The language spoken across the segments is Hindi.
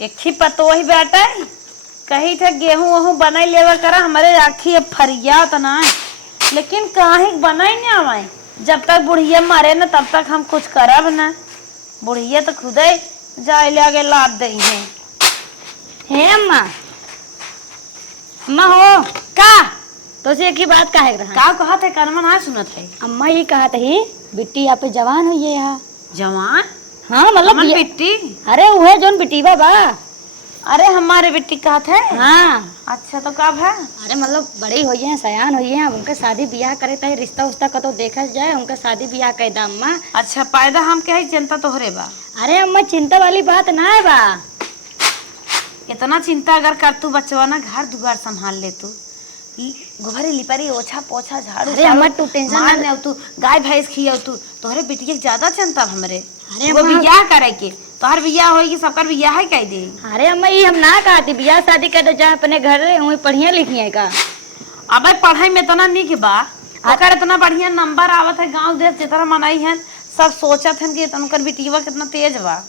एक ही पतो ही बेटा कही थे गेहूं वहूं बनाई लेवा करा हमारे आखी अब फरिया तो ना लेकिन कहीं बनाई नहीं आवाए जब तक बुढ़िया मारे ना तब तक हम कुछ करब ना बुढ़िया तो खुद ही जाए ले आगे लाद दई है। हे अम्मा अम्मा हो का तो से एक ही बात काहे रहा का कहा थे कनमा ना सुनत है। अम्मा ये कहा थी बिट्टी यहाँ पे जवान हुई है यहाँ। जवान हाँ मतलब हमन बिट्टी अरे वो है जोन बिटीबा बा। अरे हमारे बेटी कहा थे। हाँ अच्छा तो कब है। अरे मतलब बड़ी हुई है सयान हुई है उनका शादी ब्याह करे तो रिश्ता उस्ता का तो देखा जाए उनका शादी ब्याह कह दा अम्मा। अच्छा पैदा हम क्या चिंता तोहरे बा। अरे अम्मा चिंता वाली बात ना है बा। इतना चिंता अगर कर तू बचवा ना घर दुआर संभाल ले तू गोबरे लिपारी ओछा पोछा झाड़ू। अरे अम्मा तू टेंशन मार ना ने तू गाय भैंस खिया तू तोहरे बिटिया के ज्यादा चिंता हमरे। अरे वो अम्मा बियाह करे के तोहर बियाह होई सबकर बियाह है कह दे। अरे अम्मा ये हम ना कहती ब्याह शादी कर दे जा अपने घर वही पढ़िया लिखिए का। अबे पढ़ाई में इतना निक बा अगर इतना बढ़िया नंबर आवत है गांव देश जितना मनाई है सब सोचत है कि तनकर बिटिया कितना तेज बा।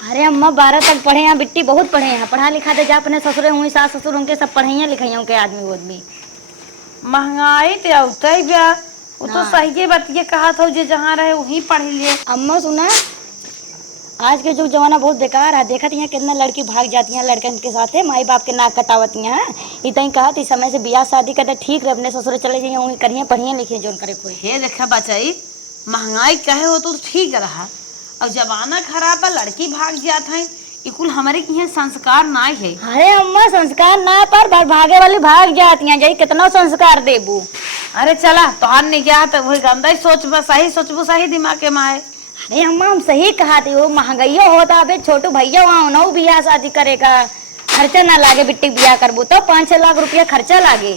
अरे अम्मा 12 तक पढ़े हैं बिट्टी बहुत पढ़े हैं पढ़ा लिखा दे जा अपने ससुरे हुई सास ससुर उनके सब पढ़ाइया लिखाइया उनके आदमी आदमी। महंगाई ते औते ही बा वो तो हाँ। सही के बतिए कहा था जे जहाँ रहे वहीं पढ़ लिए। अम्मा सुना आज के जो जमाना बहुत बेकार है देखा यहाँ कितना लड़की भाग जाती हैं लड़कन के साथ है माई बाप के नाक कटावती हैं। इतना कहा थी समय से ब्याह शादी करते ठीक रहे अपने ससुर चले जाइए वहीं करिए पढ़िए लिखिए जो करे कोई। हे देखा बचाई महंगाई कहे हो तो ठीक रहा और जमाना खराब है लड़की भाग जात है इकुल हमारे यहाँ संस्कार ना है। अरे अम्मा संस्कार ना पर भागे वाली भाग जाती हैं जाई कितना संस्कार देबू। अरे चला तोहार नहीं क्या तो वही गंदा ही सोचबा सही सोचबू सही दिमाग के माए। अरे अम्मा हम सही कहा थी वो महंगाई होता अबे छोटू भैया वहाँ न ब्याह शादी करेगा खर्चा ना लागे बिट्टी ब्याह करबू तो 5-6 लाख रुपया खर्चा लागे।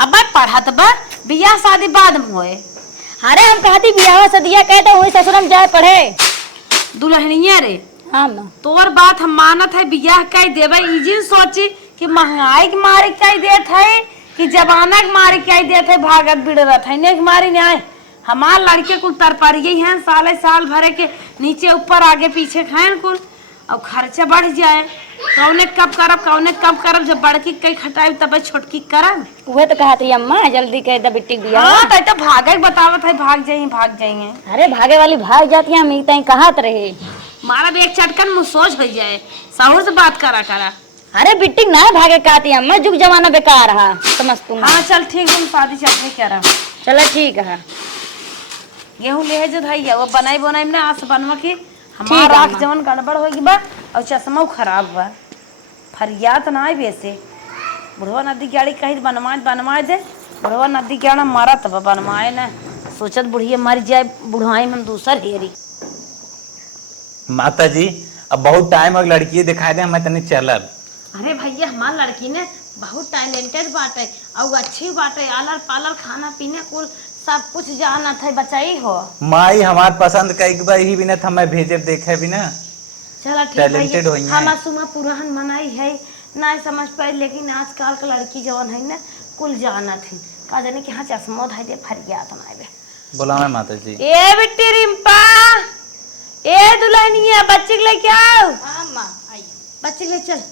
अब पढ़त बा बियाह शादी बाद में होए। अरे हम कहती ब्याह सदिया कहते वही ससुरम जाए पढ़े दुल्हनिया रे हाँ तोर बात हम मानत है बियाह कई देवे इजिन सोची कि महंगाई के मारे कई देत है कि जमाना के मारे कई देत है भागत बिड़रत है ने के मारी न्याय हमार लड़के कुल तरपरिए हैं साले साल भरे के नीचे ऊपर आगे पीछे खाएं कुल और खर्चा बढ़ जाए कौने कब करब जब बड़की कई खटाई तब छोटकी करब। वह तो कहती अम्मा जल्दी कह दे बिट्टी ब्याह। हाँ तो भागे बतावत है भाग जाएंगे। अरे भागे वाली भाग जाती है हम तई कहत रहे मारा भी एक चटकन मुँह सोच हो जाए सहूर से बात करा। अरे बिट्टी ना भागे कहती अम्मा जुग जमाना बेकार है समझ तुम। हाँ चल ठीक है शादी चल कह रहा चलो ठीक है गेहूं ले जो धैया वो बनाई ना आस बनवा की हमारा आँख जवन गड़बड़ होगी बा और चश्मा खराब बा फरियाद ना वैसे बुढ़वा नदी गाड़ी कहीं बनवाए दे बुढ़वा नदी गाड़ा मरत बा बनवाए ना सोचत बुढ़िया मर जाए बुढ़ाई में दूसर हेरी। माता जी अब बहुत टाइम और लड़की दिखाई दे हमें तनी चलब। अरे भैया हमार लड़की ने बहुत टैलेंटेड बाटे और अच्छी बाटे आलर पालर खाना पीने कुल सब कुछ जाना था बचाई हो। माई हमार पसंद कई बार ही बिना हमें भेजे देखे बिना चला ठीक टैलेंटेड होई है। हमार सुमा पुरान मनाई है ना समझ पाए लेकिन आजकल का लड़की जवन है ना कुल जाना थी का जाने कि हाँ चश्मो धाई दे फरियात ना आवे। बोला मैं माता जी ए बिट्टी रिम्पा ए दुल्हनिया बच्चे के लेके आओ। हाँ माँ आई बच्चे ले चल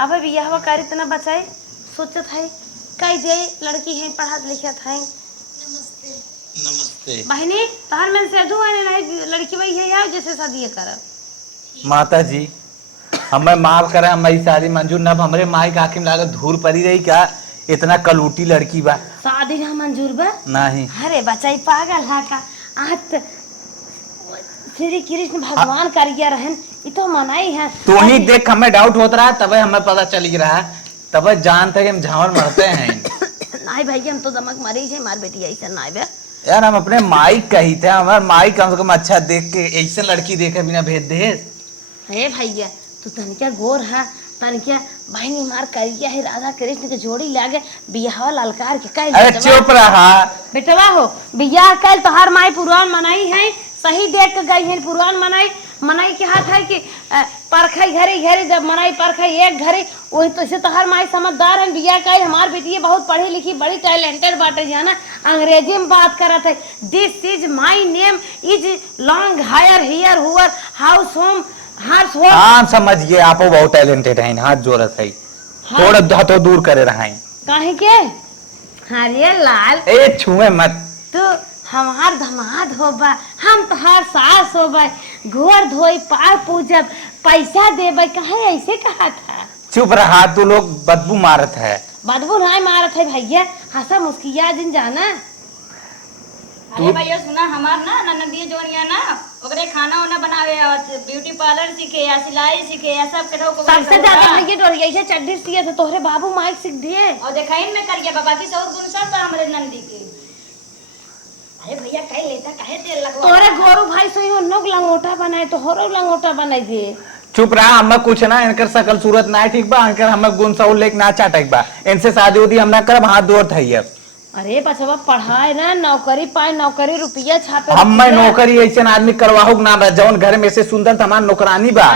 अब बियाह कर इतना बचाए सोचत है कई दे लड़की है पढ़ा लिखा था। नमस्ते बहनी तार में से दो लड़की वही है यार जैसे शादी कर। माता जी हमें माफ करे हमारी शादी मंजूर न हमरे माई का आखिर लागत धूल पड़ी रही क्या इतना कलूटी लड़की बा शादी ना मंजूर बा नहीं। अरे बचाई पागल है का आज श्री कृष्ण भगवान करिया रहन ये तो मनाई है तू ही देख हमें डाउट होता रहा तब हमें पता चल रहा तब जानते कि हम झावर मरते हैं। नहीं भैया हम तो दमक मरी है मार बेटी ऐसा नहीं बे यार हम अपने माई कही थे हमारे माई कम से कम अच्छा देख के ऐसे लड़की देखे बिना भेज दे। अरे भैया तू तनिका गोर है तनिका बहनी मार करिया है राधा कृष्ण के जोड़ी लागे बियाह ललकार के कह। अरे चुप रहा बेटवा हो बियाह कल तोहार माई पुरान मनाई है सही देख के गई है पुरान मनाई के हाथ है कि परखई घरे जब मनाई परखई एक घरे वही तो से तोहार माई समझदार है बियाह कल हमार बेटी बहुत पढ़ी लिखी बड़ी टैलेंटेड बाटे जाना अंग्रेजी में बात करत है this is my name is long hire here हुअर हाउस होम हाँ सो हाँ समझिए, आप बहुत टैलेंटेड हैं, हाथ जोड़त है, थोड़ा हाथों दूर करे रहा है। काहे के? अरे लाल ए छुए मत। तो हमार धमाद होबा, हम तोहार सास होबा, घर धोई पार पूजब, पैसा देबे, कहे ऐसे कहा था? चुप रहा, तू लोग बदबू मारत है। बदबू नहीं मारत है भैया, हंसा मुस्किया जिन जाना। अरे भैया सुना, हमार ना ननदिया जोनिया ना ओकरे खाना वाना बनावे और ब्यूटी पार्लर सीखे या सिलाई सीखे या सब करो को सबसे ज्यादा भैया डोरिया ऐसे चड्डी सिए थे, तोहरे बाबू माइक सीख दिए और देखाइन में करिए बाबा की सौर गुण सब हमरे नंदी के। अरे भैया कह लेता काहे तेल लगवा? तोरे गोरू भाई सोई उन लोग लंगोटा बनाए, तो होरो लंगोटा बनाई दिए। चुप रहा, हमें कुछ ना, इनकर सकल सूरत ना ठीक बा, इनकर हमें गुण सौ लेक ना चाटक बा, इनसे शादी उदी हम ना करब, हाथ जोड़ थई अब। अरे बचवा पढ़ाए ना, नौकरी पाए, नौकरी रुपया छापे। हम मैं नौकरी ऐसे आदमी करवाहू ना बा, जौन घर में से सुंदर तमाम नौकरानी बा।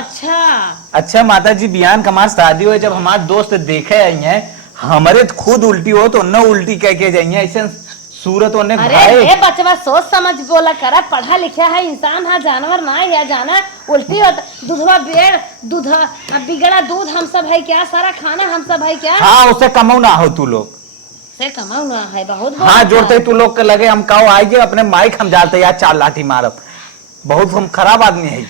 अच्छा माता जी, बियान कमार शादी हुए, जब हमारे दोस्त देखे आई हैं, हमारे खुद उल्टी हो तो न उल्टी कह के जाइए, ऐसे सूरत होने अरे बचवा सोच समझ बोला करा, पढ़ा लिखा है इंसान है, जानवर ना है, जाना उल्टी होता, दूधवा बेड़ दूध बिगड़ा दूध हम सब है क्या, सारा खाना हम सब है क्या? हाँ उससे कमाऊ ना हो तू लोग से कमाऊ ना है, बहुत हाँ जोड़ते तू लोग के लगे हम काओ आएंगे अपने माइक हम जाते यार 4 लाठी मारब, बहुत हम खराब आदमी है।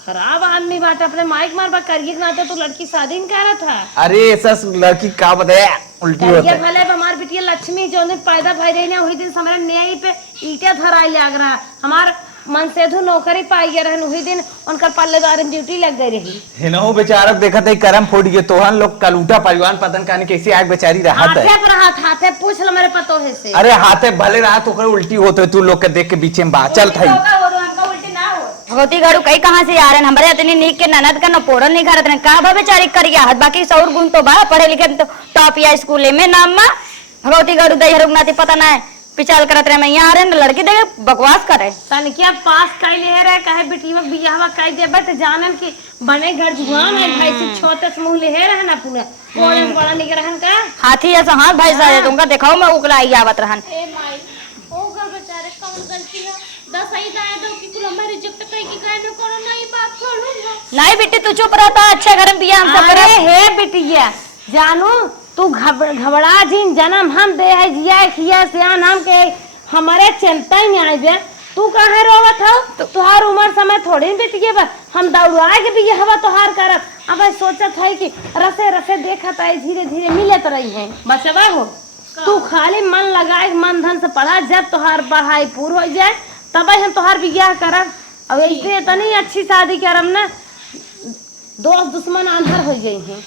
खराब आदमी बात अपने माइक मारबा करिए ना, तो लड़की शादी नहीं करा था। अरे सस लड़की का बताया उल्टी होता है। भले हमार बिटिया लक्ष्मी जो दिन पैदा भई रही ना, वही दिन हमारे न्याय पे ईटे धराई लग रहा, हमार मन से धु नौकरी पाई गए रहन, वही दिन उनकर पल्लेदार ड्यूटी लग गई रही। हिनहु बेचारा देखत है करम फूट गए, तोहन लोग कलूटा परिवार पतन काने कैसे आग बेचारी राहत है। हाथे पर हाथे पूछ लो मेरे पतो है से। अरे हाथे भले रहा तो उल्टी होते तू लोग के देख के बीच में बात चल थई। भगवती गाड़ू कहीं कहाँ से आ रहे हैं, हमारे इतनी नीक के ननद का न पोड़न नहीं करत रहे, का बेचारी करिया हद, बाकी सौर गुण तो बा, पढ़े लिखे तो टॉप या स्कूल में नाम मा भगवती गाड़ू दही रुगनाती पता ना है, पिचाल करत रहे, मैं यहाँ आ रहे हैं लड़की देखे बकवास करे। तनकिया पास कई ले रहे, कहे बेटीवा बियाहवा कई देबे त जानन की बने घर जुआन है भाई से छोटे से मुंह ले रहे ना, पूरा बड़ा बड़ा निक रहन का हाथी ऐसा हाथ भाई सारे तुमका दिखाओ मैं उकलाई आवत रहन। ए माई ओ घर बेचारे कौन गलती है, दस आई दाए दो कि कुल हमारे रिजेक्ट कई की गए न कोनो नहीं बात छोड़ूंगा। नहीं बेटी तू चुप रहता, अच्छा घर में बियाह हम सब अरे करे। हे बेटिया जानू तू घबरा जिन जन्म हम दे है जिया खिया सियान हम के हमारे चलता ही नहीं आए, तू कहाँ रोवत हो? तुहार उम्र समय थोड़ी बेटिया बा, हम दौड़ाए के भी हवा तुहार करब। अब सोचत है कि रसे रसे देखत है, धीरे धीरे मिलत रही है बचवा हो, तू खाली मन लगाए मन धन से पढ़ा, जब तुहार पढ़ाई पूरी हो जाए तब हम तुहार बियाह करब। अब ऐसे इतनी अच्छी शादी करब ना, दोस्त दुश्मन अंधर हो गई है।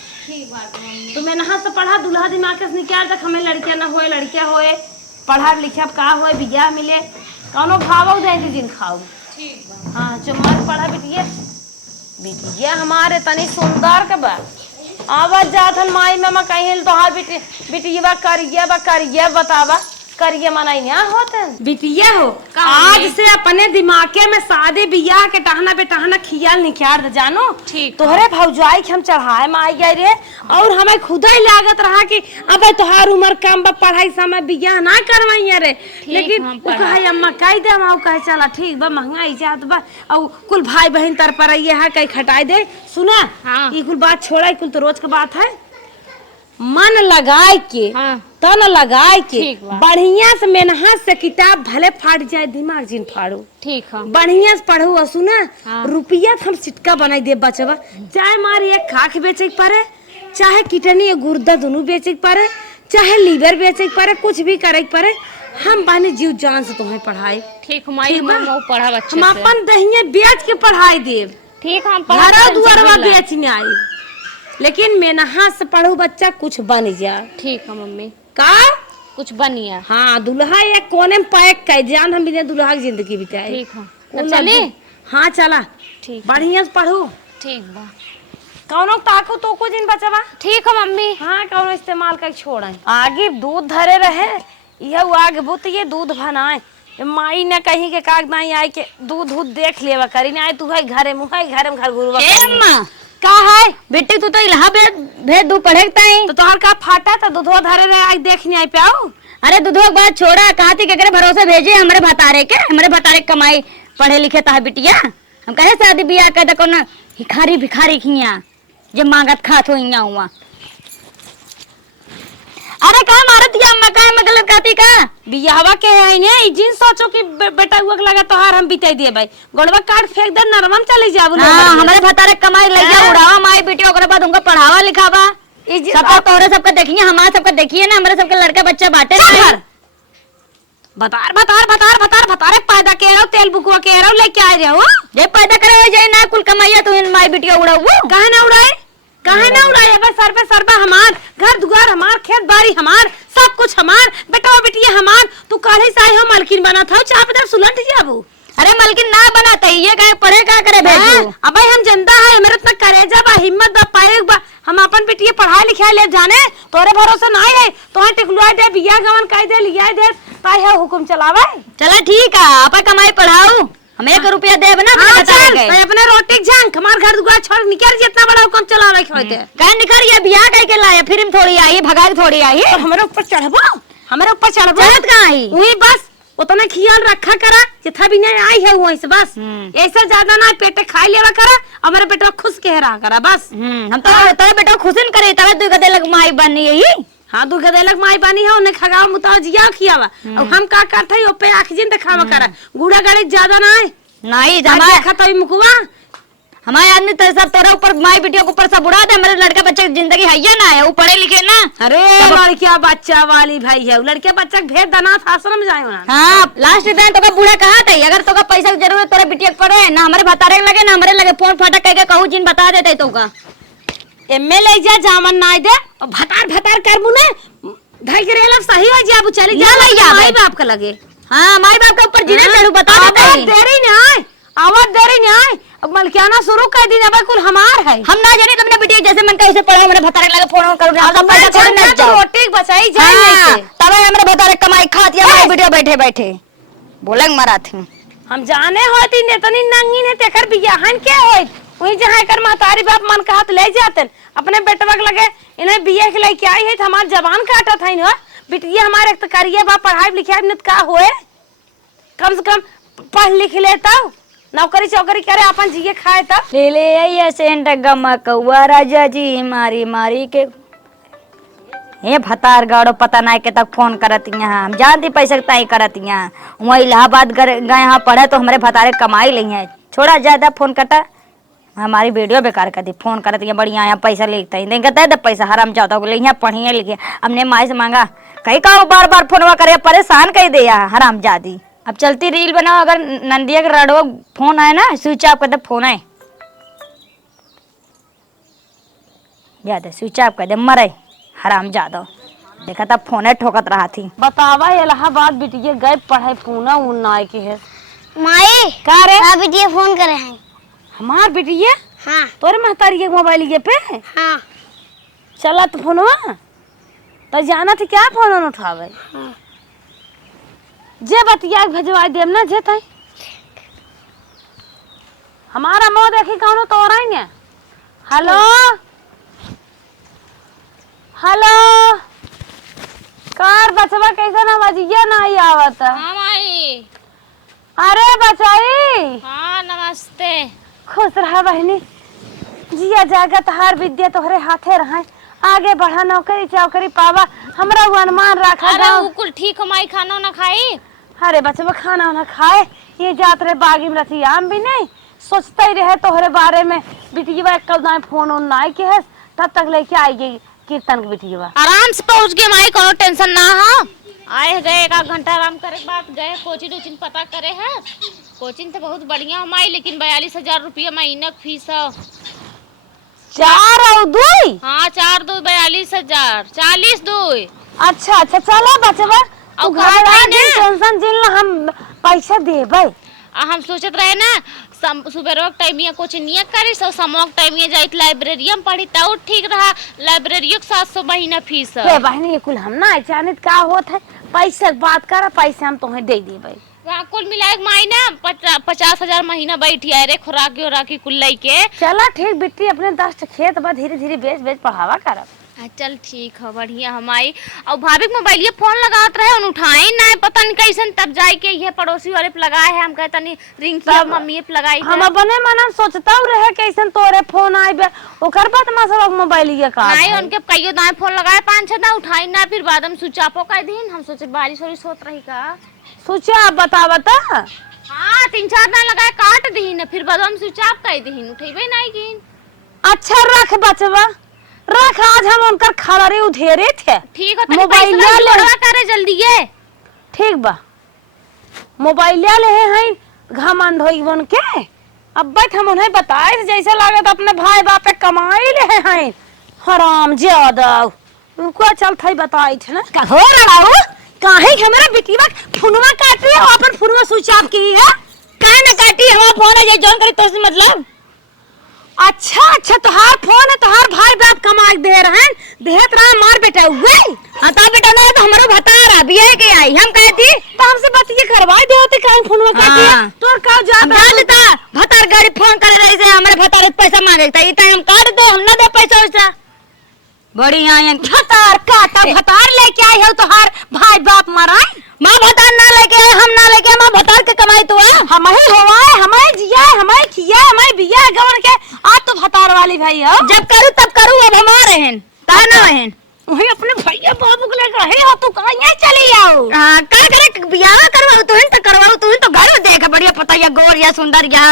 तो मैं नहा से पढ़ा दूल्हा दिमाग से निकाल तक हमें लड़कियां ना होए लड़कियां होए, पढ़ा लिखा का होए, बियाह मिले कौनो भावो जाए जिन खाओ। हाँ चुम्मा पढ़ा बिटिया, बिटिया हमारे तनी सुंदर के बा, आवाज जात हन माई मामा कहीं तो हार बिटिया करिया बतावा करिए मनाई ना होते बिटिया हो। आज से अपने दिमागे में शादी बियाह के टहना पे टहना खियाल निखार दे जानो, ठीक तोहरे भौजाई के हम चढ़ाए में आई गए रे, और हमें खुदा ही लागत रहा कि अब तोहार उम्र कम बा, पढ़ाई समय बियाह ना करवाई रे, लेकिन वो कहे अम्मा कह दे, हम कहे चला ठीक बा, महंगाई जात बा, और कुल भाई बहन तर पर है कहीं खटाई दे। सुना ये कुल बात छोड़ा, कुल तो रोज का बात है, मन लगाए के तन लगाए के बढ़िया से मेहनत से किताब भले फाट जाए, दिमाग जिन फाड़ो ठीक है, बढ़िया से पढ़ो। और सुना रुपया हम सिटका बनाई दे बचवा, चाहे मारी एक खाक बेचे के पड़े, चाहे किटनी गुर्दा दोनों बेचे के पड़े, चाहे लीवर बेचे के पड़े, कुछ भी करे के पड़े, हम बाने जीव जान से तुम्हें पढ़ाई। ठीक माई हम पढ़ा बच्चे हम अपन दहिया बेच के पढ़ाई देव, ठीक हम घरा दुआरवा बेचने आई, लेकिन मेहनत से पढ़ो बच्चा कुछ बन जा। ठीक है मम्मी, का कुछ बनिया। हाँ दुल्हा एक कोने में पैक कर जान, हम बिना दुल्हा की जिंदगी बिताए। ठीक है चले, हाँ चला ठीक बढ़िया से पढ़ो, ठीक बा, कौनो ताको तो को जिन बचवा। ठीक है मम्मी, हाँ कौनो इस्तेमाल कर छोड़ा, आगे दूध धरे रहे यह आगे बुत ये दूध बनाए, माई ने कहीं के काग नहीं आई के दूध देख लेवा करी ना, तू है घरे मुँह घर में घर गुरुवा का है बेटी तू तो इलाहा भेद दू पढ़े ताई तो तोहर का फाटा था दूधवा धरे रहे आज देखने आई पाओ। अरे दूधवा के बाद छोड़ा, कहा थी केकरे भरोसे भेजे हमारे भतारे के कमाई पढ़े लिखे ता बिटिया, हम कहे शादी बियाह कर कौन भिखारी भिखारी खिया जे मांगत खात हो इया हुआ। अरे का मारत या अम्मा का मैं गलत कहती का बियाहवा के है ने जिन सोचो कि बेटा हुआ के लगा तोहार हम बिताई दे भाई गोड़वा काट फेंक दे नरमन चले जाबू। हां हमारे भतारे कमाई ले जा उड़ावा माई बेटी ओकरे बाद उनका पढ़ावा लिखावा सबका तोरे सबका देखिए हमारा सबका देखिए ना हमारे सबके लड़का बच्चा बाटे ना। बतार बतार बतार बतार बतारे पैदा के रहो तेल बुकवा के रहो लेके आ रहे हो जे पैदा करे हो जाए ना कुल कमाइया तू इन माई बेटिया उड़ाऊ कहां ना उड़ाए कहां ना उड़ाए बस सर पे सरबा हमार घर दुआर हमार खेत बाड़ी हमार सब कुछ हमार बेटा बेटिया हमार तू काहे साई हो मालकिन बना था चापदार सुलट जाबू। अरे मालकिन ना बनाता ये काहे पढ़े का करे भेजू अब भाई हम जनता है मेरे इतना करेजा बा हिम्मत बा पाए बा हम अपन बेटिया पढ़ाई लिखाई ले जाने तोरे भरोसे ना है तो टिकलुआ दे बिया गवन काई दे लिया दे ताई है हुकुम चलावे। चला ठीक है आप कमाई पढ़ाऊ हम 1 रुपया देब ना मैं अपने रोटी झांक हमार घर दुआर छोड़ निकल जितना बड़ा हुकुम चलावे खोते कहे निकल ये बियाह कह के लाया फिर हम थोड़ी आई भगाई थोड़ी आई तो हमारे ऊपर चढ़बो हमारे ऊपर चढ़बो चढ़त कहां आई वही बस उतना ख्याल रखा करा जितना भी नहीं आई है वहीं से बस ऐसा ज्यादा ना पेटे खा लेवा करा हमारे बेटा खुश कह रहा करा बस। हम तो तेरे बेटा खुशन करे तब दू गदे लग माई बनी यही हाँ दू गदे लग माई बनी है उन्हें खगाव मुताव जिया खियावा अब हम का करते ही ओपे आखिन दिखावा करा गुड़ा गाड़ी ज्यादा ना है नहीं हमारे खाता ही मुकुवा हमारे आदमी तेरे सब तेरे ऊपर माई बेटियों के ऊपर सब उड़ा दे हमारे लड़का बच्चे की जिंदगी है या ना है वो पढ़े लिखे ना। अरे लड़किया बच्चा वाली भाई है लड़के बच्चा भेद अनाथ आश्रम जाए ना। हाँ लास्ट टाइम तो का बूढ़ा कहा था अगर तो का पैसा की जरूरत तोरे बिटिया पड़े ना हमारे भतारे लगे ना हमारे लगे फोन फाटा कह के कहूँ जिन बता देते तो का एमएलए जा जामन ना दे और भतार भतार करबू ने ढाई के रेला सही हो जाबू चली जा माई बाप का लगे। हाँ माई बाप के ऊपर जिने चढ़ू बता देते देरी नहीं आए आवाज देरी नहीं आए अब मलकियाना शुरू कर दी अब कुल हमार है हम ना जाने तुमने बिटिया जैसे मन कैसे पढ़ाओ मेरे भतारे लगे फोन करो ना पैसा छोड़ ना जाओ रोटी बचाई जाए तब हमारे भतारे कमाई खाती है मेरी बिटिया बैठे बैठे बोलेंगे मारा थी हम जाने होती ने तनी नंगी ने तेकर बियाहन के होई वही जहां कर मातारी बाप मन का हाथ ले जाते अपने बेटवा के लगे इन्हें बिया के लेके आई है हमार जबान काटा था इन्हें बिटिया हमारे एक करिए बा पढ़ाई लिखाई में का होए कम से कम पढ़ लिख लेता नौकरी चौकरी करे अपन जिए खाए तब ले ले ये सेंट गमकवा राजा जी मारी मारी के हे भतार गाड़ो पता नहीं के तक फोन करती हैं हम जानती पैसे ताई करती हैं वहाँ इलाहाबाद गए यहाँ पढ़े तो हमारे भतारे कमाई ली हैं छोड़ा ज्यादा फोन कटा हमारी वीडियो बेकार कर दी फोन करती है बढ़िया यहाँ पैसा लिखता है देंगे पैसा हराम चाहता हूँ यहाँ पढ़िए लिखे हमने माई से मांगा कहीं का बार बार फोन करे परेशान कर दिया हराम जादी। अब चलती रील बनाओ अगर नंदिया के रडो फोन आए ना स्विच ऑफ कर दे फोन आए याद है स्विच ऑफ कर दे मरे हराम जादो देखा था फोन ठोकत रहा थी। बतावा इलाहाबाद बिटिया गए पढ़ाई पूना उन्ना की है माई का रे बिटिया फोन करे हैं हमार बिटिया हाँ तोरे महतारी के मोबाइल ये पे हाँ चला तो फोनवा तो जाना थी क्या फोन उठावे हाँ। जे बतिया भेजवा देम ना जे तई हमारा मुंह देखी कौनो तो रही हेलो हेलो कार बचवा कैसे ना बजिया ना ही आवत हाँ माई अरे बचाई हाँ नमस्ते खुश रहा बहनी जिया जागत हार विद्या तोहरे हाथे रहा आगे बढ़ा नौकरी चौकरी पावा हमरा वो अनुमान रखा अरे उकुल ठीक हो माई खाना ना खाई अरे बच्चे खाना ना खाए ये जात रहे बागी में रसी आम भी नहीं सोचता ही रहे तोहरे बारे में बिटिया कल ना फोन उन ना के है तब तक लेके आएगी कीर्तन की बिटिया आराम से पहुंच गए माई कोनो टेंशन ना हो आए गए 1 घंटा आराम करे के बाद गए कोचिंग पता करे है कोचिंग तो बहुत बढ़िया हो माई लेकिन 42,000 रुपया महीना फीस है 4 और 2 हाँ 4 2 42,000 40 2 अच्छा अच्छा चलो बचवा और घर टेंशन जिन हम पैसा देबै हम सोचत रहे ना सुबह टाइम कोचिंग निया करे सो समोक टाइम जाइत लाइब्रेरी में पढ़ी तो ठीक रहा लाइब्रेरी 700 महीना फीस है बहनी ये कुल हम ना जानित का होत है पैसे बात करा पैसे हम तुम्हें दे देबै वहाँ कुल मिलाए माई ना 50,000 महीना बैठी आए रे खुराकी के कुल लई के चला ठीक बिट्टी अपने 10 खेत बा धीरे धीरे बेच बेच पढ़ावा करब चल ठीक है, बढ़िया। हम आई और भाभी के मोबाइल फोन लगात रहे उन उठाई ना, पता नहीं कैसन, तब जाए के ये पड़ोसी वाले पे लगाए है। हम कहता नहीं रिंग किया मम्मी पे लगाई। हम अपने मन सोचता रहे कैसन तोरे फोन आई बे, ओकर बाद सब मोबाइल ये का नहीं उनके कईयो दाएं फोन लगाए 5-6 ना उठाई ना, फिर बाद में स्विच ऑफ कर दिन। हम सोचे बारिश वारिश होत रही का, सोचा बता बता। हाँ 3-4 ना लगाए काट दीन, फिर बाद में स्विच ऑफ कर दीन, उठेबे नहीं गिन। अच्छा रख बचवा रख, आज हम उनकर खबरें उधेरे थे। ठीक है, मोबाइल ले करे जल्दी है। ठीक बा, मोबाइल ले हैं घमंड होई बन के। अब बैठ हम उन्हें बताए जैसे लागत अपने भाई बाप पे कमाई ले हैं। हराम ज्यादा उनको चल थई बताई थे ना का हो रहाऊ काहे हमारा बेटीवा फोनवा काट रही है, अपन फोनवा स्विच ऑफ की है। काहे ना काटी, हमारा फोन है, जॉन करी तो से मतलब। अच्छा अच्छा तोहार फोन है, तोहार भाई बाप कमाई दे रहे हैं, देहत रहा मार बेटा हुए। हां ता बेटा ना तो हमारो भतार अभी है के आई, हम कहती तो हमसे बतिए करवाई दे होते काहे फोनवा काटी है। तोर का जात जानता भतार गाड़ी फोन कर रही से हमारे भतार पैसा मांगता, ई टाइम हम काट दे, हम ना दे पैसा वैसा। बढ़िया है भतार काटा भतार लेके आई है तोहार भाई बाप मराई। मां भतार ना लेके आए, हम ना लेके, मां भतार के कमाई तो है, हमें होवाए हमें जिया हमें किया हमें बिया गवन के आज तो भतार वाली भाई हो। जब करूं तब करूं, अब हमारे हैं ता ना हैं। वही अपने भैया बाबू के लेकर रहे हो, तू कहां यहाँ चली आओ। हां का करे बियाह करवाओ तो तो करवाओ तो घर में देख बढ़िया पता या गोरिया सुंदर या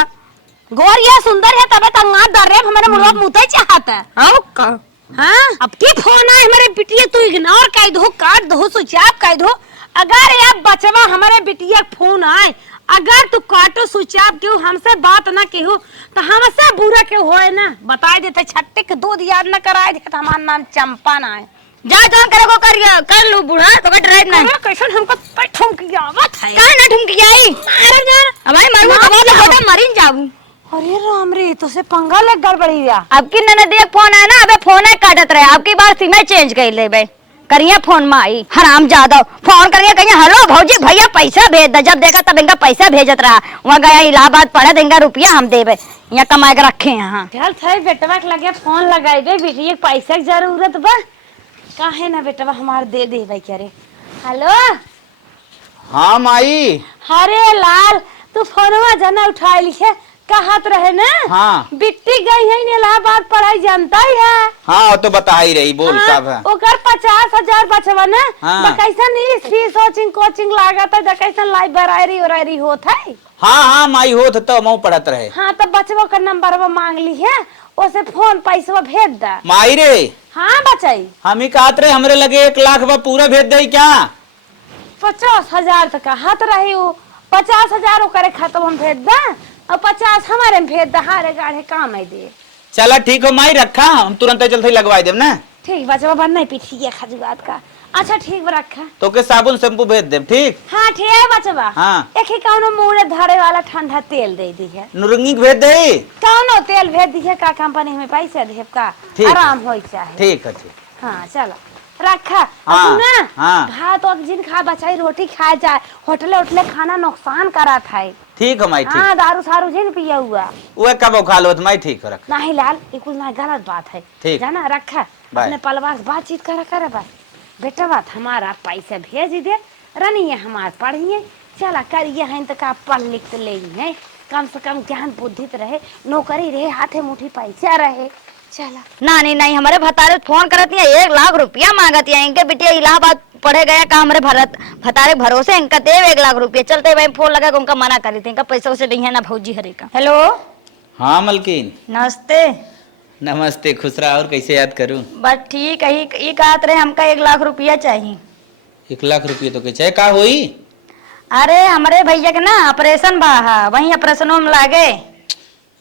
गोरिया सुंदर है तबे तंगा दर रे हमारे मुर्गा मुते चाहता है। हां का हां अब के फोन आए हमारे बिटिया तू इग्नोर कर दो, काट दो, स्विच ऑफ कर दो। अगर ये बचवा हमारे बिटिया फोन आए, अगर तू काटो स्विच ऑफ क्यों हमसे बात ना केहू तो हमसे बुरा क्यों होए ना बताई देते। छट्टे के दूध याद न कराए देते, हमारा नाम चंपा ना है। जा जॉन करे को कर लो बूढ़ा तो ड्राइव ना कैसे हमको बैठूं की आवत है। का ना ठुमकी आई अरे जान हमारी मरवा तो बेटा मरिन जाऊं। अरे राम रे तो से पंगा लग गड़बड़ी गया। अब की ननद एक फोन है ना, अबे फोन है काटत रहे, अब की बार सिम चेंज कर ले बे करिए फोन में आई हराम ज्यादा फोन करिए कहिए हेलो भौजी भैया पैसा भेज दे, जब देखा तब इनका पैसा भेजत रहा, वहाँ गया इलाहाबाद पढ़े देंगे रुपया हम देवे यहाँ कमा के रखे यहाँ। चल थे बेटवा के लगे फोन लगाई दे, बेटी पैसा की जरूरत बा काहे ना बेटवा हमार दे दे भाई। क्या रे हेलो हाँ माई। अरे लाल तू फोनवा जना उठा लिखे कहत रहे ना। हाँ बिट्टी गई है इलाहाबाद पढ़ाई जानता ही है। हाँ वो तो बता ही रही बोल हाँ, का ओकर 50,000 बचवा ना। हाँ। कैसन फीस कोचिंग लागत है, कैसन लाइब्रेरी होत है। हाँ हाँ माई हो तो मऊ पढ़त रहे। हाँ तो बचवा का नंबर मांग ली है, उसे फोन पैसा भेज दा। माई रे हाँ बचाई हम ही कहत रहे हमरे लगे 1 लाख पूरा भेज दे क्या। 50,000 तक हाथ रही हो, 50,000 करे खत्म हम भेज दा और 50 हमारे में भेज दा, हारे गाढ़े काम है दे। चला ठीक हो माई रखा, हम तुरंत जल्दी लगवा देम ना। ठीक बचवा बन नहीं पीछी खजुआत का। अच्छा ठीक बा रखा। तो के साबुन शैम्पू भेज देम ठीक। हाँ ठीक है बचवा। हाँ एक ही कौनो मुड़े धरे वाला ठंडा तेल दे दी है, नुरंगी भेज दे। कौनो तेल भेज दी है का कंपनी में पैसा दे का ठीक। आराम हो चाहे। ठीक है ठीक। हाँ चलो रखा। हाँ, सुना हाँ। भात और जिन खा बचाई रोटी खा जाए, होटले उठले खाना नुकसान करा था। ठीक है माई ठीक। हाँ दारू सारू जिन पिया हुआ वो कब खा लो माई ठीक है रख। नहीं लाल ये कुछ ना गलत बात है ठीक। जाना रखा। बाय। अपने परिवार से बातचीत करा बस बेटा बात हमारा पैसा भेज दे रनिए हमार पढ़िए चला करिए हैं तो का पढ़ लिख तो ले है, कम से कम ज्ञान बुद्धि तो रहे, नौकरी रहे, हाथे मुट्ठी पैसा रहे। चला ना नहीं हमारे भतारे फोन करती है 1 लाख रुपया मांगती है, इनके बिटिया इलाहाबाद पढ़े गया का हमारे भतारे भरोसे इनका देव 1 लाख रुपया। चलते भाई फोन लगा उनका मना करी थी, इनका पैसा उसे नहीं है ना भौजी हरे का। हेलो हाँ मलकिन नमस्ते। नमस्ते खुश रहा। और कैसे याद करूं। बस ठीक है, ये कहत रहे हमका 1 लाख रुपया चाहिए। 1 लाख रुपये तो के का होई। अरे हमारे भैया के ना ऑपरेशन बा, वही ऑपरेशनों में लागे।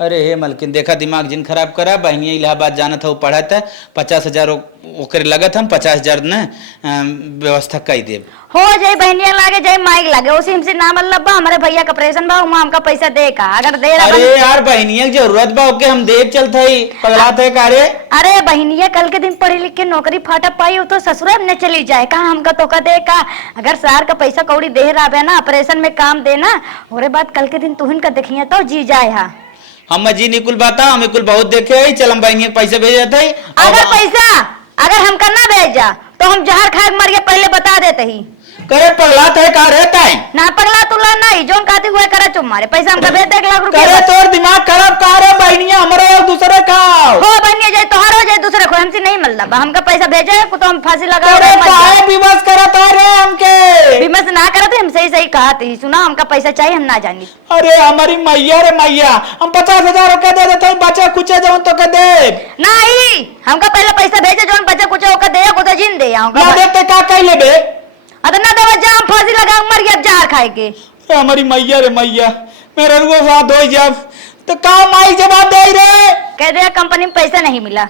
अरे हे मलकिन देखा दिमाग जिन खराब करा, बहनिया इलाहाबाद जाना था वो पढ़ा था, 50,000 ओकर लगत, हम 50,000 न व्यवस्था कर देब। हो जाए बहनिया लागे जाए माइक लागे उसी हमसे ना मतलब बा हमारे भैया का ऑपरेशन बा, वहाँ हमका पैसा दे का अगर दे रहा। अरे यार बहनिया की जरूरत बा ओके हम देख चलते ही पगला थे कारे। अरे बहनिया कल के दिन पढ़ी लिख के नौकरी फाटा पाई हो तो ससुराल न चली जाए का हमका तो का दे का, अगर सार का पैसा कौड़ी दे रहा है ना ऑपरेशन में काम देना, और बात कल के दिन तुहिन का देखिए तो जी जाए। हाँ हम जी निकुल बाता हमें कुल बहुत देखे है, चल हम बहनिया पैसा भेज देते। अगर पैसा अगर हम करना भेज जा तो हम जहर खाए मर के पहले बता देते ही। करे पगला थे का रहता है ना पगला तुला नहीं जोन कहती हुए करे तुम्हारे पैसा हमका भेज दे 1 लाख रुपया। करे तोर दिमाग खराब का रे बहनिया हमारे और दूसरे का हो बनिए जाए तोहार हो जाए दूसरे को हमसे नहीं मिलता बा हमका पैसा भेजे को तो हम फांसी लगा अरे काहे विवश करत रे हमके विमर्श ना करते हम सही सही कहा थी सुना हमका पैसा चाहिए हम ना जानी। अरे हमारी मैया रे मैया हम 50,000 रुपया दे देते बच्चे कुछ जवन तो के दे नहीं हमका पहले पैसा भेजे जोन बच्चे कुछ होकर दे को तो जिन दे ना देते का कह लेबे ना देवा जा हम फांसी लगा मर गया जहर खाए के। हमारी मैया रे मैया मेरे रुको साथ हो जब तो का माई जवाब दे रे कह दे कंपनी में पैसा नहीं मिला।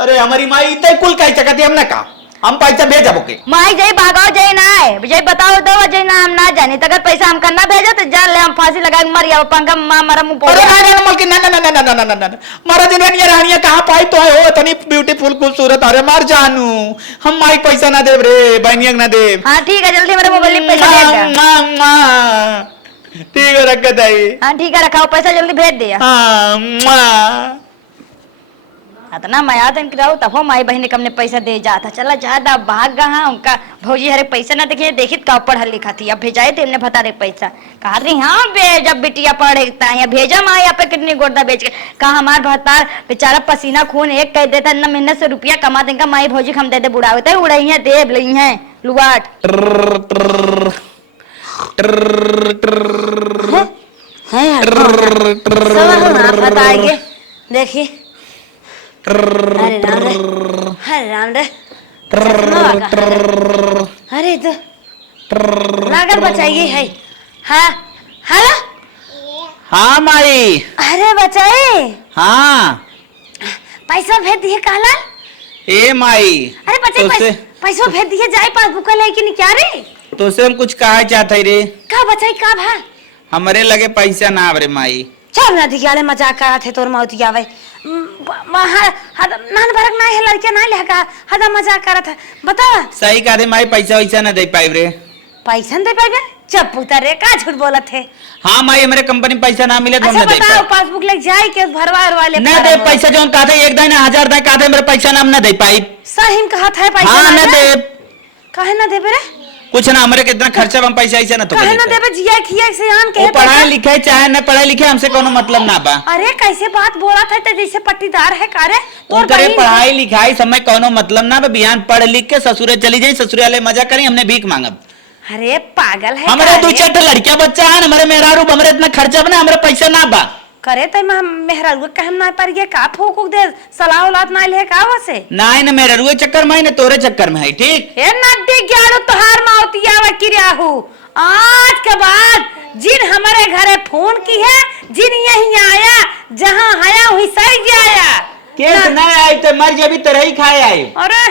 अरे हमारी माई इतने कुल कह सकती हमने का हम पैसा भेजब के माई जय भागाओ जय ना है जय बताओ दो जय ना हम ना जानी तो अगर पैसा हम करना भेजो तो जान ले हम फांसी लगा के मर गया पंखा मारा मुंह पोड़। अरे ना मलकी ना ना ना ना ना ना ना मारा जनिया रानिया कहां पाई तो है हो तनी ब्यूटीफुल खूबसूरत अरे मार जानू हम माई पैसा ना देब रे बहनिया ना देब। हां ठीक है जल्दी मेरे मोबाइल में पैसा भेज दे। ठीक है रख दे। हां ठीक है रखाओ पैसा जल्दी भेज दे। हां इतना मैं याद कराऊ तब माई बहन कम ने पैसा दे जाता चला ज्यादा भाग गहा उनका भौजी हरे पैसा ना देखे देखी का पढ़ा लिखा थी अब भेजाए थे हमने बता दे पैसा कहा रही हाँ जब बिटिया पढ़ता है भेजा माँ यहाँ पे कितनी गोरदा बेच के कहा हमार भतार बेचारा पसीना खून एक कह देता न मेहनत से रुपया कमा देगा माई भौजी हम दे दे बुढ़ावे थे उड़ाई है देव लई है लुगाट बताइए देखिए अरे राम रे अरे तो लागत बचाइए है हाँ हेलो हाँ माई अरे बचाए हाँ पैसा भेज दिए कहला ए माई अरे बचाए पैसा भेज दिए जाए पासबुक लेके नहीं क्या रे तो से हम कुछ कहा चाहते रे का बचाई का भा हमारे लगे पैसा ना आवे माई चल ना दिखाले मजाक करा थे तोर मौत आवे नान भरक ना है लड़के ना ले का हदा मजाक करा था बता सही कहा थे माई पैसा वैसा ना दे पाई रे पैसा दे पाएगा चप पुतर रे का झूठ बोला थे। हाँ माई हमारे कंपनी पैसा ना मिले तो अच्छा हम ना दे बताओ पासबुक ले जाए के भरवा वाले ना दे पैसा जो कहा था 1 दिन 1000 दिन कहा था मेरे पैसा ना हम ना दे पाई सही में कहा था पैसा हाँ ना दे काहे ना दे रे कुछ ना हमारे कितना खर्चा हम पैसा ऐसा ना तो काहे ना देबे जिया खिया से आन के पढ़ाए लिखे चाहे न पढ़ाए लिखे हमसे कोनो मतलब ना बा। अरे कैसे बात बोला था तो जैसे पट्टीदार है कारे तोर करे पढ़ाई लिखाई समय कोनो मतलब ना बा बिहान पढ़ लिख के ससुरे चली जाई ससुरे वाले मजा करें हमने भीख मांगब। अरे पागल है हमारे 2-4 लड़कियां बच्चा है हमारे मेहरारू हमारे इतना खर्चा बना हमारे पैसा ना बा करे तो मेहरारू कहम ना पर गया का फूक दे सलाह औलाद ना ले का वसे नाई न मेहरारू चक्कर में न तोरे चक्कर में है ठीक ए नड्डी ग्यारो तोहार मौतिया वकिरियाहू आज के बाद जिन हमारे घरे फोन की है जिन यहीं आया जहां आया वहीं सही आया के ना आई तो मर जबी तरह ही खाए आई। अरे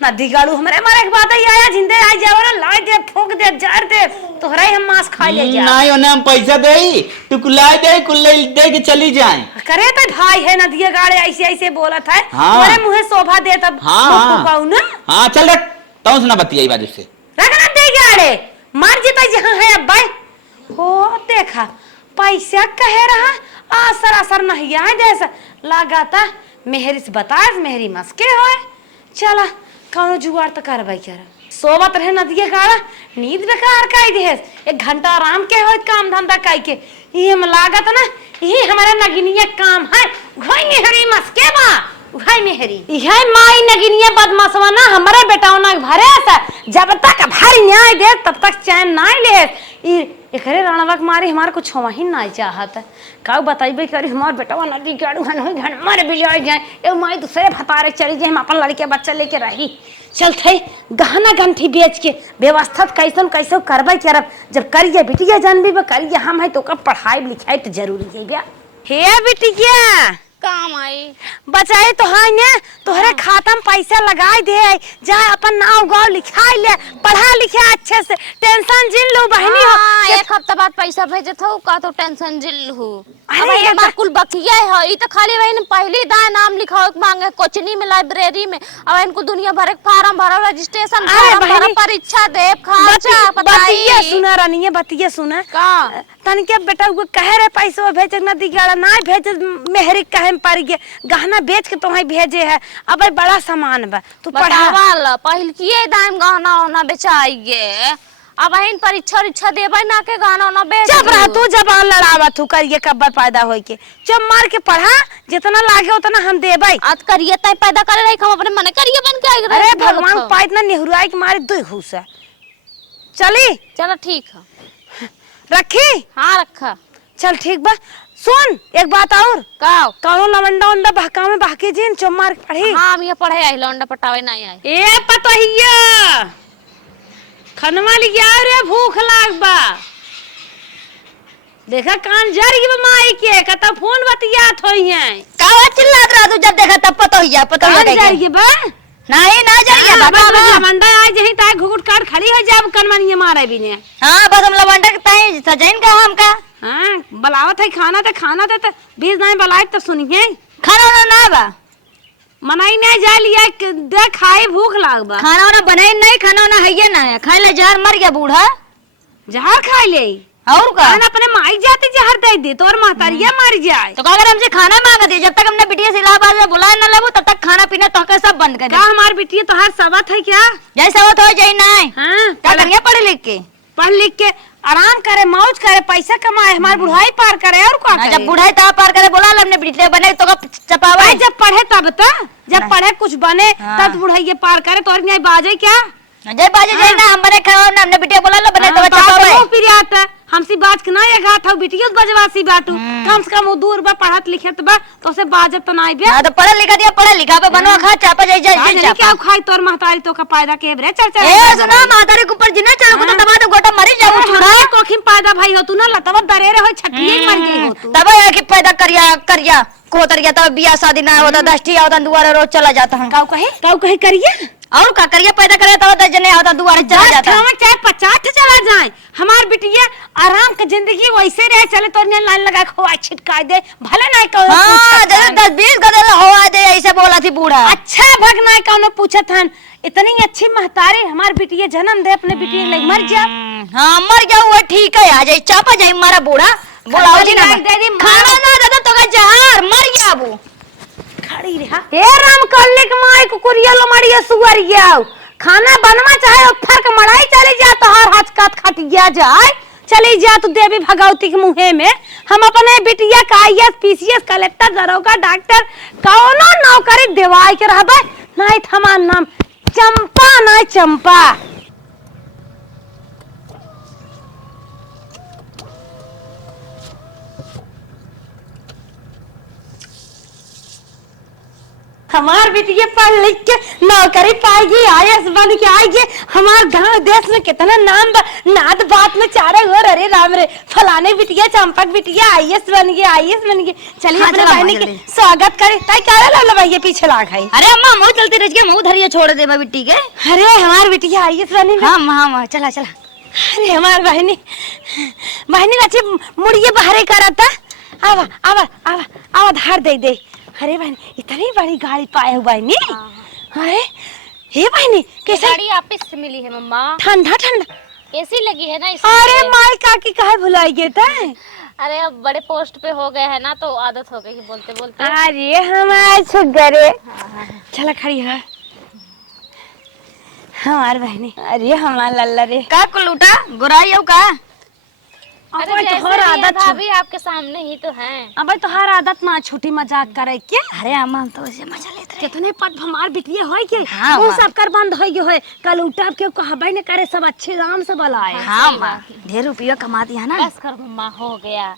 नदी गाड़ू हमारे मारे के बाद ही आया जिंदे आई जाओ रे लाई दे फूक दे जार दे तोहरा ही हम मांस खा ले जा नहीं ओने हम पैसा देई तू कुलाई दे कुल्ले दे के चली जाए करे तो भाई है नदी गाड़े ऐसे ऐसे बोला था तुम्हारे मुंह शोभा दे तब हां ना हां चल रख तो सुना बतियाई बाजू से रखना दे गाड़े मार जीता जहां है अब भाई हो देखा पैसा कहे रहा आसर आसर नहीं आए जैसा लगाता मेहरी से बता मेहरी मस्के होए चला कौनो जुगाड़ तो करवाई कर सोबत रहे नदिया गाड़ा नींद बेकार काई दे 1 घंटा आराम के हो काम धंधा काई के ये में लागत ना ये हमारा नगिनिया काम है भाई मेहरी मस्के बा भाई मेहरी ये माई नगिनिया बदमाशवा ना हमारे बेटाओ ना भरे ऐसा जब तक भारी न्याय दे तब तक चैन ना ले एकरे रणवा के मारे हमारे कुछ होवा ही ना चाहत का बताइबे करी हमार बेटावा नदी गाड़ू हन घर मारे बिलिया जाए ए माई दूसरे भतारे चली जाए हम अपन लड़के बच्चा लेके रही चल थे गहना गंठी बेच के व्यवस्था कैसन कैसे करबे करब जब करिए बिटिया जानबी करिए हम है तो का पढ़ाई लिखाई तो जरूरी है बे हे बिटिया काम आई बचाई तो हाँ ने तोहरे खाता में पैसा लगाई दे जा अपन नाव गाँव लिखाई ले पढ़ा लिखे अच्छे से टेंशन जिल लो बहनी हो 1 हफ्ता बाद पैसा भेजे था का तो टेंशन जिल हूँ अरे ये बार कुल बकिया है ये तो खाली वही पहली दा नाम लिखाओ मांगे कोचनी में लाइब्रेरी में अब इनको दुनिया भर के फार्म भरो रजिस्ट्रेशन फार्म भरो परीक्षा दे खर्चा बतिया सुना रानी बतिया सुना का तन के बेटा वो कहे रे पैसा भेज नदी गाड़ा ना भेज मेहरी कहे पर गहना बेच के तुम्हें भेजे है अब बड़ा सामान बा तू पढ़ा। बतावा पहिल किए दाम गहना ओना बेचाइए अब इन परीक्षा उरीक्षा देबै ना के गहना ओना बेच। चुप रह तू, जबान लड़ावा तू करिए कब्बर पैदा होई के। चुप मार के पढ़ा, जितना लागे उतना हम देबै। आज करिए तय पैदा करे रही हम अपने मने करिए बन के आए। अरे भगवान पाई इतना नेहुराई के मारे दो घूस है। चली चलो ठीक है रखी। हाँ रखा। चल ठीक बा। सुन एक बात और, कौनो लवंडा उंडा बहका में बहके जीन चुप मार के पढ़ी। हाँ हम ये पढ़े आई लौंडा पटावे नहीं आई। ए पतोहिया खनवा लिया रे, भूख लाग बा। देखा कान जर गिब माई के कता फोन बतियात होई है। कावा चिल्लात रहा तू जब देखा तब पतोहिया कान जर गिब नहीं ना जाइए बाबा। मंडा आज यहीं ताय घुघुट काट खड़ी हो जाब कनमनिया मारे भी ने। हां बस हम लवंडा के ताई सजैन का हमका। हां बलावत है खाना ते 20 नहीं बलाए त सुनिए। खाना ना बा मनाई नहीं जा लिया दे खाए भूख लाग बा। खाना वाना बनाई नहीं, खाना वाना है ना है, खाए ले जहर मर गया बूढ़ा। जहर खाए ले और का खाना अपने माई जाते जहर दे दे तो और महतारिया मर जाए। तो अगर हमसे खाना मांग दे, जब तक हमने बिटिया से इलाहाबाद में बुलाया ना लगो तब तक खाना पीना तो सब बंद कर दे। का हमार बिटिया तो हर सबत है क्या? जैसा वो तो जाई ना है। हां क्या करिए पढ़ लिख के, पढ़ लिख के आराम करे, मौज करे, पैसा कमाए, हमार बुढ़ाई पार करे और का करे। जब बुढ़ाई ता पार करे बोला हमने बिटिया बने तो चपावा। जब पढ़े तब त जब पढ़े कुछ बने तब बुढ़ाई पार करे। तो और नहीं बाजे क्या जय बाजे जय ना हम बने खाओ ना हमने बिटिया बोला लो बने तो चपावा। फिर आता हमसी बात के ना ये घाट हो बिटिया बजवासी बाटू कम से कम वो दूर बा पढ़त लिखत बा तो से बाजत तो नहीं बे। हां तो पढ़ा लिखा दिया, पढ़ा लिखा पे बनो खा चापा जाई जाई क्या खाई तोर महतारी तो का पैदा के बरे चर्चा। ए सुना महतारी के ऊपर जिना चलो तो दबा दो गोटा मरी जाओ छोड़ा कोखिम पैदा भाई हो तू ना लतवा दरेरे हो छटिए मर गई हो तू। तब है कि पैदा करिया कोतर गया तब बियाह शादी ना होता, दस्ती होता दुआरे रोज चला जाता है। काऊ कहे करिए और का करिए पैदा करे तब तो जने होता दुआरे चला जाता है। चाहे 50 चला जाए हमार बिटिया आराम के जिंदगी वैसे रहे चले तो लाइन लगा खवा छिटका दे भले नहीं कहो। हां जरा 10-20 गदर हवा दे ऐसे बोला थी बूढ़ा। अच्छा भगना कौनो पूछत हन इतनी अच्छी महतारी हमार बिटिया जन्म दे अपने बिटिया ले मर जा। हां मर जाओ वो ठीक है, आ जाए चापा जाए मारा बूढ़ा बोलाओ जी ना खाना ना दादा तो का जहर मर गया वो खड़ी रहा। हे राम कल्ले के माई कुकुरिया लमड़िया सुअरिया खाना बनवा चाहे फर्क मड़ाई चली जा तो हर हचकात खटिया जाए चली जा तू देवी भगवती के मुहे में। हम अपने बिटिया का आईएएस पीसीएस कलेक्टर दरोगा डॉक्टर कौनो नौकरी देवाई के रहबे नहीं। हमार नाम चंपा ना चंपा। हमार बिटिया पढ़ लिख के नौकरी पाएगी, आईएएस बन के आएगी। हमार गांव देश में कितना नाम नाद बात में चारे और अरे राम रे फलाने बिटिया चंपक बिटिया आईएएस बन गई। चलिए अपने बहनी के स्वागत करे। ताई क्या ला भैया पीछे लाग है। अरे अम्मा मुंह चलती रह गया मुंह धरिए छोड़ दे बिट्टी के। अरे हमार बिटिया आईएएस बनी। हां चला चला। अरे हमार बहनी अच्छी मुड़िए बाहरे करता। आवा धार दे। अरे बहनी इतनी बड़ी गाड़ी पाए हो बहनी। अरे हे बहनी कैसे गाड़ी आपस से मिली है मम्मा? ठंडा कैसी लगी है ना अरे माई काकी काहे भुलाई गए थे? अरे अब बड़े पोस्ट पे हो गए हैं ना तो आदत हो गई बोलते बोलते। अरे हमारे छुगरे चला खड़ी है हमार बहनी। अरे हमार लल्ला रे का कुलूटा बुराई हो का। अबे तोहर आदत भाभी आपके सामने ही तो है। अबे तोहर आदत ना छोटी मजाक करे के। अरे अम्मा हम तो ऐसे मजा लेते रहे। कितने पट हमार बिटिया होय के हाँ, वो सब कर बंद होय गयो है। कल उठा के कहबे ने करे सब अच्छे राम से बुलाए। हां अम्मा ढेर रुपया कमा दिया ना। बस कर मम्मा हो गया।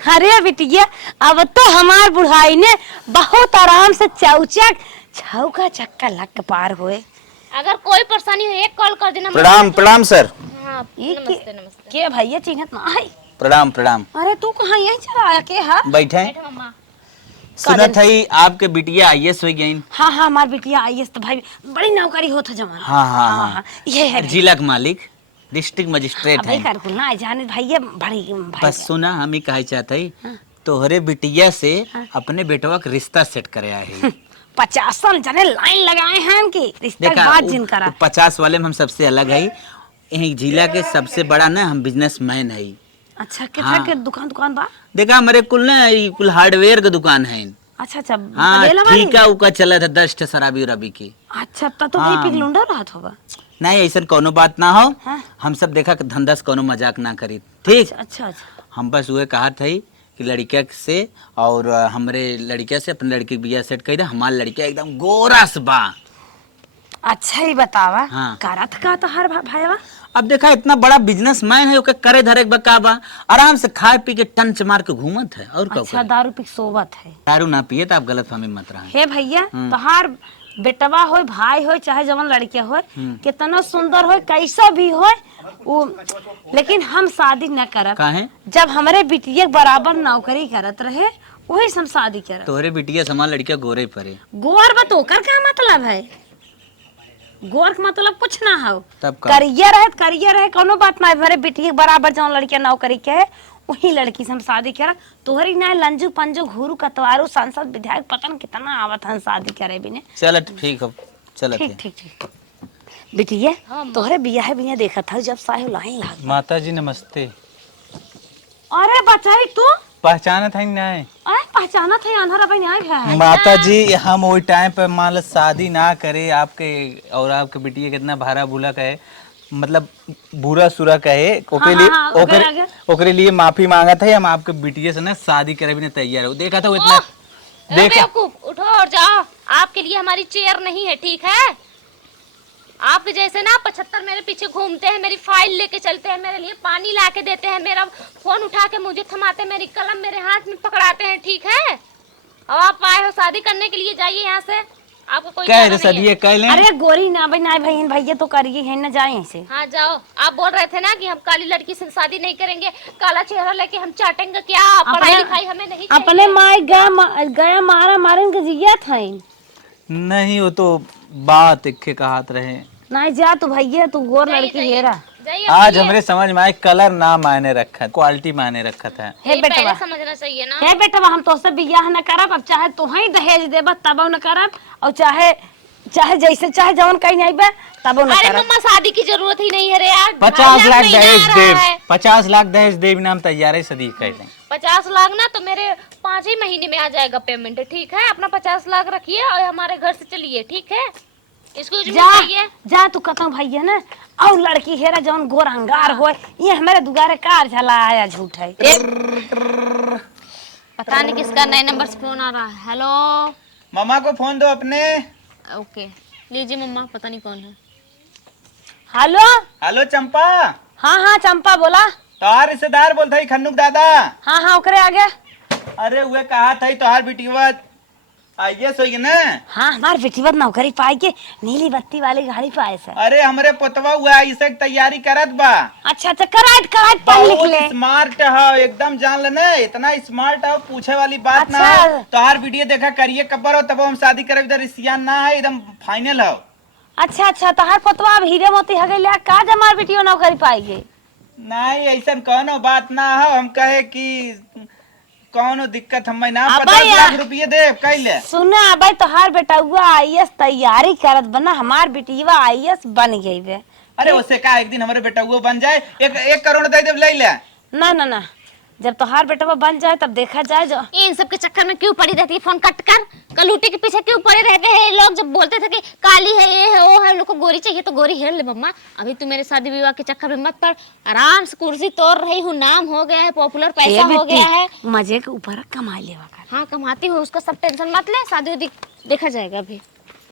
अरे बिटिया अब तो हमार बुढ़ाई ने बहुत आराम से चौचक छौका चक्का लग पार हुए। अगर कोई परेशानी हो एक कॉल कर देना। प्रणाम सर। हाँ, नमस्ते। के भैया चिन्हत ना है। प्रणाम। अरे तू कहाँ यहीं चला आया के हा? बैठे मम्मा सुनत है आपके बिटिया आईएएस हो गई। हाँ हमार बिटिया आईएएस तो भाई बड़ी नौकरी होता जमाना। हाँ ये है जिला के मालिक डिस्ट्रिक्ट मजिस्ट्रेट है। कर ना जाने भैया बड़ी बस सुना हम ही कहे चाहते तोहरे बिटिया से अपने बेटवा का रिश्ता सेट करे है। 50 जने लाइन लगाए हैं कि रिश्ते के बाद जिन करा। 50 वाले में हम सबसे अलग है। यही जिला के सबसे बड़ा ना हम बिजनेसमैन है। अच्छा कितना के दुकान बा? देखा हमारे कुल ना ई कुल हार्डवेयर के दुकान है। अच्छा अच्छा हाँ बदलेला वाली? ठीका उका चला था 10 शराबी उराबी की। अच्छा तब तो वही पिघ लुंडा रहत होगा। नहीं ऐसा कोनो बात ना हो। हाँ। हम सब देखा कि धंधा से कोनो मजाक ना करी, ठीक। अच्छा अच्छा हम बस वो कहा था कि लड़किया से और हमरे लड़किया से अपने लड़की बिया सेट कर दे। हमार लड़किया एकदम गोरस बा। अच्छा ही बतावा। हाँ। करत का तो हर भाईवा? अब देखा इतना बड़ा बिजनेसमैन है, ओके करे धरे बका बा, आराम से खाए पी के टंच मार के घूमत है और अच्छा दारू पी के सोवत है। दारू ना पिए तो आप गलत फहमी मत रहा। हे भैया तोहार बेटवा हो भाई हो चाहे जवन लड़किया हो कितना सुंदर हो कैसा भी हो वो, लेकिन हम शादी न करब। काहे? जब हमारे बिटिया बराबर नौकरी करत रहे वही से हम शादी करब। तोहरे बिटिया समान लड़किया गोरे परे। गोर बा तो ओकर का मतलब है? गोर का मतलब कुछ ना हो। तब का? करियर है कोनो बात ना। हमारे बिटिया बराबर जवन लड़किया नौकरी के है वही लड़की से हम शादी करब। तोहरी ना लंजू पंजू घुरू कतवारू सांसद विधायक पतन कितना आवत हन शादी करे बिने। चल ठीक हो, चल ठीक ठीक ठीक बिटिया तोहरे बियाह बिया देखत था जब साहिब लाइन लाग। माता जी नमस्ते। अरे बचाई तू पहचाना था नहीं? अरे पहचाना था अंधारा भाई नहीं है। माता जी हम वही टाइम पे मान लो शादी ना करे आपके और आपके बिटिया कितना भारा बुला कहे, मतलब बुरा सुरा कहे ओकरे लिए हाँ, ओकरे लिए माफी मांगा था। हम आपके बिटिया से ना शादी करे भी तैयार हो। देखा था वो इतना बेवकूफ, उठो और जाओ। आपके लिए हमारी चेयर नहीं है, ठीक है? आपके जैसे ना 75 मेरे पीछे घूमते हैं, मेरी फाइल लेके चलते हैं, मेरे लिए पानी ला के देते हैं, मेरा फोन उठा के मुझे थमाते हैं, मेरी कलम मेरे हाथ में पकड़ाते हैं, ठीक है? अब आप आए हो शादी करने के लिए, जाइए यहाँ से। आपको कोई कह नहीं है। कह लें। अरे गोरी ना भाई ना भाई भैया तो करिए है ना जाए ऐसे। हाँ जाओ। आप बोल रहे थे ना कि हम काली लड़की से शादी नहीं करेंगे, काला चेहरा लेके हम चाटेंगे क्या? पढ़ाई लिखाई हमें नहीं चाहिए। अपने माई गया मारा मारन के जिया था नहीं वो तो बात एक का हाथ रहे। नहीं जा तू भैया तू गोर लड़की हेरा। जाइए। आज हमरे समझ में आए कलर ना मायने रखा, क्वालिटी मायने रखा था। हे ये बेटवा पहले समझना चाहिए ना। हे बेटवा हम तो से बियाह न करब। अब चाहे तू ही दहेज देब तब न करब और चाहे जैसे चाहे जवन कहीं नहीं बे तब न अरे करब। मम्मा शादी की जरूरत ही नहीं है रे यार। 50 लाख महीना दहेज आ देव, रहा है। 50 लाख दहेज देव नाम तैयार है सदी कह लें। 50 लाख ना तो मेरे 5 ही महीने में आ जाएगा पेमेंट, ठीक है? अपना 50 लाख रखिए और हमारे घर से चलिए, ठीक है? इसको जा तू कतौ भैया ना और लड़की हेरा जवन गोर अंगार हो ये हमारे दुगारे कार झला आया झूठ है। पता नहीं किसका नए नंबर से फोन आ रहा है। हेलो मामा को फोन दो अपने। ओके लीजिए मम्मा, पता नहीं कौन है। हेलो हेलो चंपा। हाँ हाँ चंपा बोला। तोहार रिश्तेदार बोलते खन्नुक दादा। हाँ हाँ ओकरे आगे। अरे वे कहा था तोहार बेटीवा आइए सोई ना। हाँ हमार बेटीवा नौकरी पाई के नीली बत्ती वाली गाड़ी पाए से। अरे हमरे पोतवा हुआ इसे तैयारी करत बा। अच्छा अच्छा कराट पढ़ लिख ले। स्मार्ट है एकदम, जान लेना इतना स्मार्ट है पूछे वाली बात ना अच्छा। है। तोहार वीडियो देखा करिए कबर हो तब हम शादी करे, इधर रिसियान ना है एकदम फाइनल है। अच्छा अच्छा तोहार पतवा अब हीरे मोती हगैले का हमार बेटियो नौकरी पाएगी? नहीं ऐसा कौनो बात ना है। हम कहे कि कौनो दिक्कत हमें ना। अबे 50 यार। लाख रुपये दे कैले। सुना भाई तोहार बेटा हुआ आईएएस तैयारी करत बना, हमार बेटीवा आईएएस बन गई बे। अरे उससे का एक दिन हमारे बेटा वो बन जाए, 1 करोड़ दे दे ले ले। ना ना ना जब तोहार बेटा बन जाए तब देखा जाए। जो इन सब के चक्कर में क्यों पड़ी रहती है? फोन कट कर। कलूटी के पीछे क्यों पड़े रहते हैं लोग? जब बोलते थे कि काली है ये है वो है, लोग को गोरी चाहिए तो गोरी है। ले मम्मा अभी तू मेरे शादी विवाह के चक्कर में मत पड़। आराम से कुर्सी तोड़ रही हूँ, नाम हो गया है, पॉपुलर पैसा हो गया है। मजे के ऊपर कमा लेवा कर। हाँ कमाती हूँ, उसका सब टेंशन मत ले। शादी देखा जाएगा अभी।